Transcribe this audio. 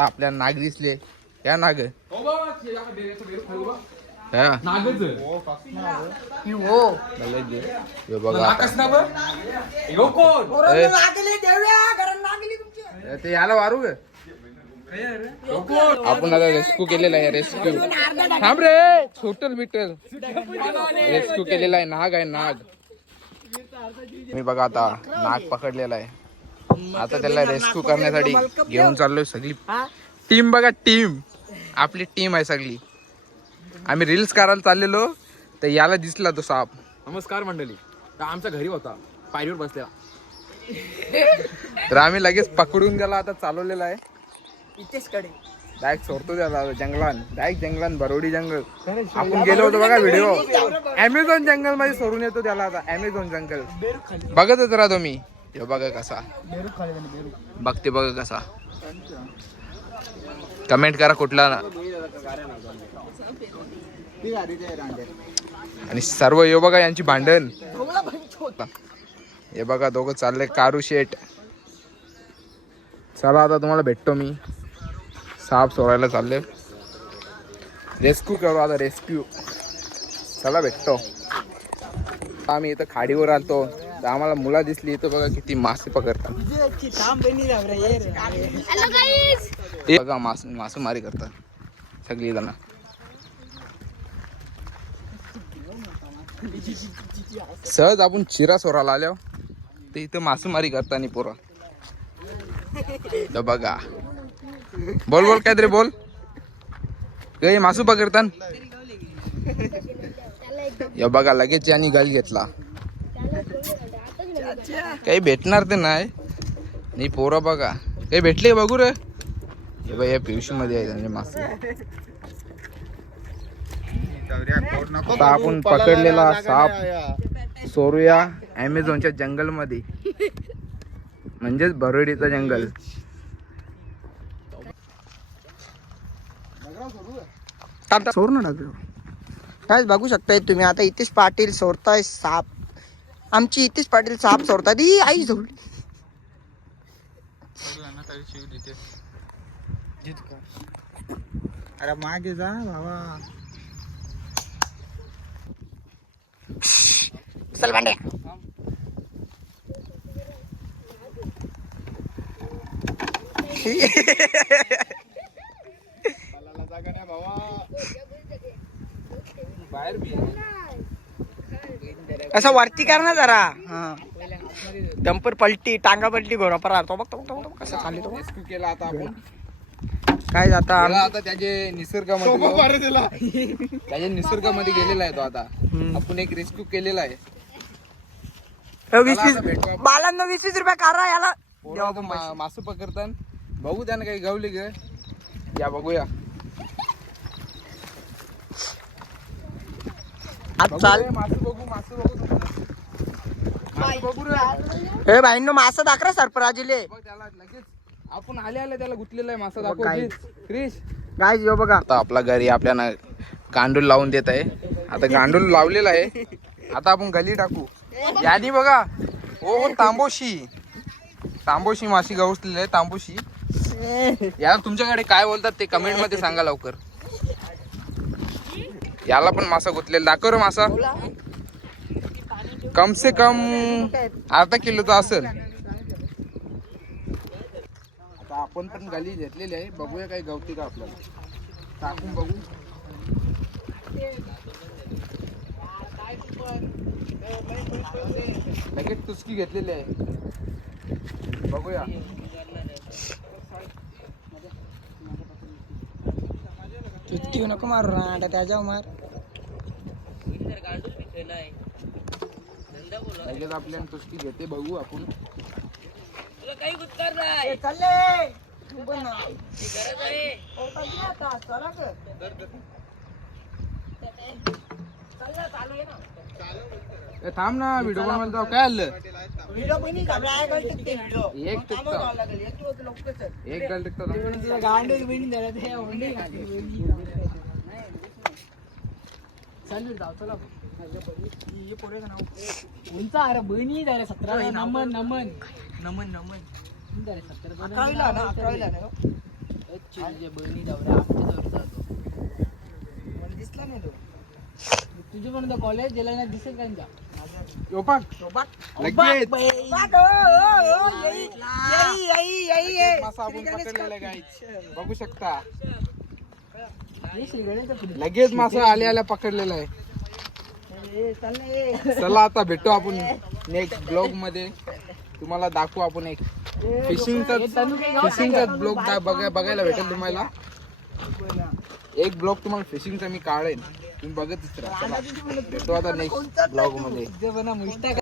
आता आपल्याला नाग दिसले. या नाग ते याला वारू ग. आपण आता रेस्क्यू केलेला आहे. रेस्क्यू थांब रे. छोटल बिटल रेस्क्यू केलेला आहे. नाग आहे नाग. मी बघा आता नाग पकडलेला आहे. आता त्याला रेस्क्यू करण्यासाठी घेऊन चाललोय. सगळी टीम बघा. टीम आपली टीम आहे सगळी. आम्ही रील्स करायला चाललेलो तर याला दिसला तो साप. नमस्कार मंडळी. आमच्या घरी होता पायरीवर बसलेला. तर आम्ही लगेच पकडून गेला. आता चालवलेला आहे इथेच कडे डायरेक्ट सोडतो त्याला जंगलान. डायरेक्ट जंगलान बरोडी जंगल. आपण गेलो होतो बघा व्हिडिओ. अमेझॉन जंगल मध्ये सोडून येतो त्याला. आता अमेझॉन जंगल बघतच राहतो मी. हे बघा कसा बघते बघा कसा. कमेंट करा कुठला. आणि सर्व हे बघा यांची भांडण. हे बघा दोघं चालले कारू शेट. चला आता तुम्हाला भेटतो मी. साप सोडायला चालले. रेस्क्यू करू आता. रेस्क्यू चला भेटतो. आम्ही इथं खाडीवर आलतो तर आम्हाला मुला दिसली. इथं बघा किती मासे पकडतात. बघा मासेमारी करतात सगळी जण. सहज आपण चिरा सोराला आलो तर इथं मासेमारी करताना पोरं. तर बघा बोल बोल काहीतरी बोल. काही मासू पकडतात. या बघा लगेच यांनी गल घेतला. काही भेटणार ते नाही. पोरं बघा काही भेटले बघू रे. या पिवशी मध्ये आहे त्यांचे मासे. आता आपण पकडलेला साप सोरूया अमेझॉनच्या जंगल मध्ये. म्हणजेच बरोडीचं जंगल. सोड ना टाकलो. काय बघू शकताय तुम्ही. आता इथेच पाटील सोडताय साप. आमची इथेच पाटील साप सोडतात. ही आई सोडली. अरे मागे जा बाबा. चल भांड्या. असं वरती कर ना जरा. डंपर पलटी टांगा पलटी घोडा परा. तो बघ कसं खाली तो. रेस्क्यू केला आता आपण. काय जाता आता त्याचे निसर्गामध्ये गेलेला आहे तो. आता आपण एक रेस्क्यू केलेला आहे. 20 बालांना 20 रुपये करा याला. मासे पकडतात. बघू त्यानं काही गावली ग. या बघूया. चाल हे भाईंनो मासा दाखरा सरपराजीले. त्याला लगेच आपण आले त्याला गुतलेला आहे मासा. दाखव क्रिश. काय जो बघा. आता आपला घरी आपल्याला गांडूल लावून देत आहे. आता गांडूल लावलेला आहे. आता आपण गली टाकू. यादी बघा. हो तांबोशी माशी गवसलेली आहे. तांबोशी. याला तुमच्याकडे काय बोलतात ते कमेंट मध्ये सांगा लवकर. याला पण मासा गुतलेला. दाखव रे मासा. कम से कम अर्धा किलोचा असेल. आता आपण पण गाली घेतलेली आहे. बघूया काही गवती का आपल्याला. टाकून बघू. लगेच तुसकी घेतलेली आहे. बघूया. चुटकी नको मारू ना त्याच्यावर मार. लगेच आपल्याला तुसकी घेते. बघू आपण. थांब ना. व्हिडिओ बनवायला जाऊ. काय आलं एक गल टिकतो. उंचा अरे बहिणी झाल्या 17 नमन नमन नमन नमन 17 11 ना दिसला नाही तो. तुझे पण कॉलेज गेला ना दिसेल का यो पाक. लगेच मासा आपण पकडलेला आहे guys. बघू शकता लगेच मासा आल्या पकडलेला आहे. चला आता भेटू आपण नेक्स्ट ब्लॉग मध्ये. तुम्हाला दाखवू आपण एक फिशिंगचा ब्लॉग बघायला भेटेल तुम्हाला. एक ब्लॉग तुम्हाला फिशिंगचा मी काढेन, तुम्ही बघतच राहा. चला, भेटू आता नेक्स्ट ब्लॉग मध्ये.